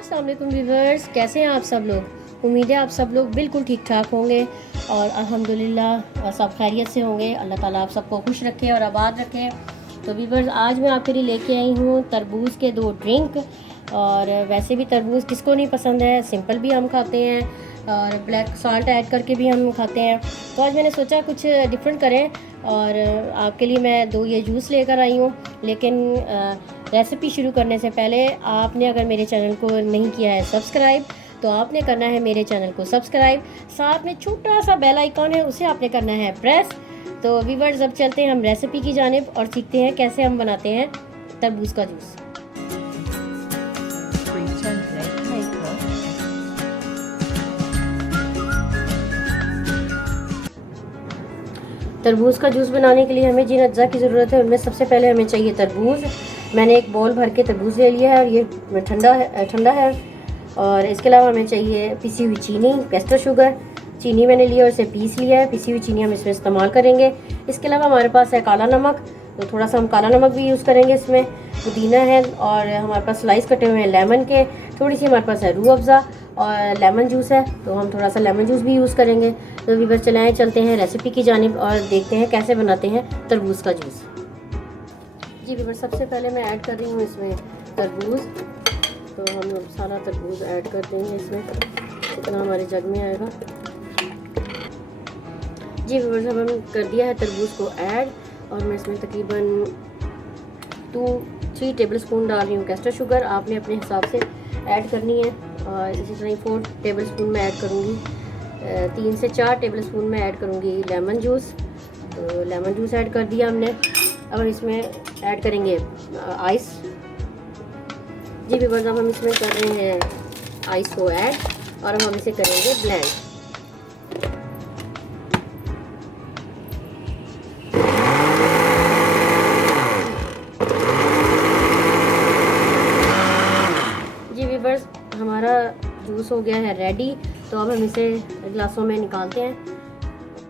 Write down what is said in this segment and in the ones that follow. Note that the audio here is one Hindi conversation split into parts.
अस्सलाम वालेकुम व्यूवर्स, कैसे हैं आप सब लोग। उम्मीद है आप सब लोग बिल्कुल ठीक ठाक होंगे और अल्हम्दुलिल्लाह सब खैरियत से होंगे। अल्लाह ताला आप सबको खुश रखे और आबाद रखे। तो व्यूवर्स, आज मैं आपके लिए लेके आई हूँ तरबूज के 2 ड्रिंक। और वैसे भी तरबूज किसको नहीं पसंद है, सिंपल भी हम खाते हैं और ब्लैक साल्ट ऐड करके भी हम खाते हैं। तो आज मैंने सोचा कुछ डिफरेंट करें और आपके लिए मैं 2 ये जूस लेकर आई हूँ। लेकिन रेसिपी शुरू करने से पहले आपने अगर मेरे चैनल को नहीं किया है सब्सक्राइब, तो आपने करना है मेरे चैनल को सब्सक्राइब। साथ में छोटा सा बेल आइकॉन है, उसे आपने करना है प्रेस। तो व्यूअर्स, अब चलते हैं हम रेसिपी की जानिब और सीखते हैं कैसे हम बनाते हैं तरबूज का जूस। तरबूज का जूस बनाने के लिए हमें जिन अज्जा की ज़रूरत है उनमें सबसे पहले हमें चाहिए तरबूज। मैंने एक बॉल भर के तरबूज ले लिया है और ये ठंडा है। और इसके अलावा हमें चाहिए पिसी हुई चीनी, कैस्टर शुगर। चीनी मैंने लिया और इसे पीस लिया है। पिसी हुई चीनी हम इसमें इस्तेमाल करेंगे। इसके अलावा हमारे पास है काला नमक, तो थोड़ा सा हम काला नमक भी यूज़ करेंगे इसमें। पुदीना है और हमारे पास स्लाइस कटे हुए हैं लेमन के। थोड़ी सी हमारे पास है रूह अफ़ज़ा और लेमन जूस है, तो हम थोड़ा सा लेमन जूस भी यूज़ करेंगे। तो व्यूअर्स, चलते हैं रेसिपी की जानिब और देखते हैं कैसे बनाते हैं तरबूज का जूस। जी व्यूअर्स, सबसे पहले मैं ऐड कर रही हूँ इसमें तरबूज। तो हम सारा तरबूज ऐड कर देंगे इसमें, जितना हमारे जग में आएगा। जी व्यूअर्स, अब हम कर दिया है तरबूज को ऐड और मैं इसमें तकरीबन 2-3 टेबल स्पून डाल रही हूँ कैस्टर शुगर। आपने अपने हिसाब से ऐड करनी है। और इसी तरह 4 टेबल स्पून में ऐड करूँगी, 3 से 4 टेबल स्पून में ऐड करूँगी लेमन जूस। तो लेमन जूस ऐड कर दिया हमने। अब हम इसमें ऐड करेंगे आइस। जी व्यूअर्स, अब हम इसमें कर रहे हैं आइस को ऐड और हम इसे करेंगे ब्लेंड। जी व्यूअर्स, हमारा जूस हो गया है रेडी। तो अब हम इसे गिलासों में निकालते हैं।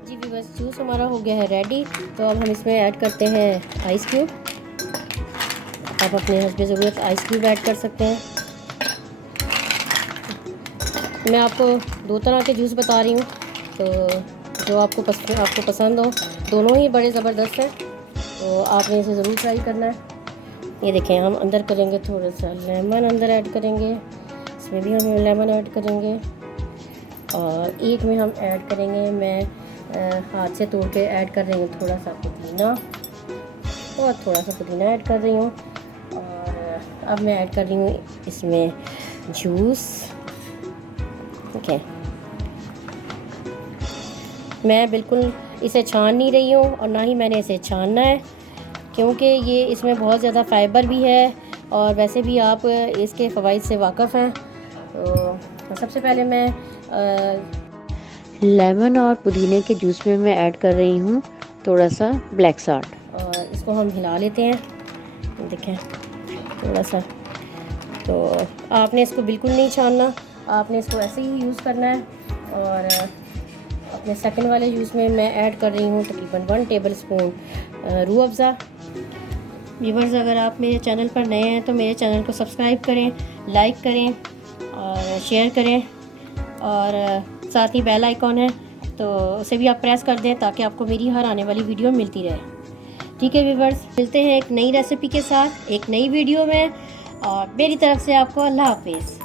जी व्यूअर्स, जूस हमारा हो गया है रेडी। तो अब हम इसमें ऐड करते हैं आइस क्यूब। आप अपने हस्बे ज़रूरत आइस क्यूब ऐड कर सकते हैं। मैं आपको 2 तरह के जूस बता रही हूँ, तो जो आपको पसंद हो। दोनों ही बड़े ज़बरदस्त हैं, तो आपने इसे ज़रूर ट्राई करना है। ये देखें, हम अंदर करेंगे थोड़ा सा लेमन, अंदर ऐड करेंगे। इसमें भी हम लेमन ऐड करेंगे और एक में हम ऐड करेंगे, मैं हाथ से तोड़ के ऐड कर रही हूँ थोड़ा सा पुदीना, और थोड़ा सा पुदीना ऐड कर रही हूँ। और अब मैं ऐड कर रही हूँ इसमें जूस। ओके, मैं बिल्कुल इसे छान नहीं रही हूँ और ना ही मैंने इसे छानना है, क्योंकि ये इसमें बहुत ज़्यादा फाइबर भी है और वैसे भी आप इसके फ़वाइद से वाकिफ़ हैं। तो सबसे पहले मैं लेमन और पुदीने के जूस में मैं ऐड कर रही हूँ थोड़ा सा ब्लैक सॉल्ट और इसको हम हिला लेते हैं। देखें थोड़ा सा, तो आपने इसको बिल्कुल नहीं छानना, आपने इसको ऐसे ही यूज़ करना है। और अपने सेकंड वाले जूस में मैं ऐड कर रही हूँ तकरीबन 1 table spoon Rooh Afza. Viewers, अगर आप मेरे चैनल पर नए हैं तो मेरे चैनल को सब्सक्राइब करें, लाइक करें और शेयर करें। और साथ ही बेल आइकॉन है, तो उसे भी आप प्रेस कर दें ताकि आपको मेरी हर आने वाली वीडियो मिलती रहे। ठीक है व्यूअर्स, मिलते हैं एक नई रेसिपी के साथ एक नई वीडियो में। और मेरी तरफ से आपको अल्लाह हाफिज़।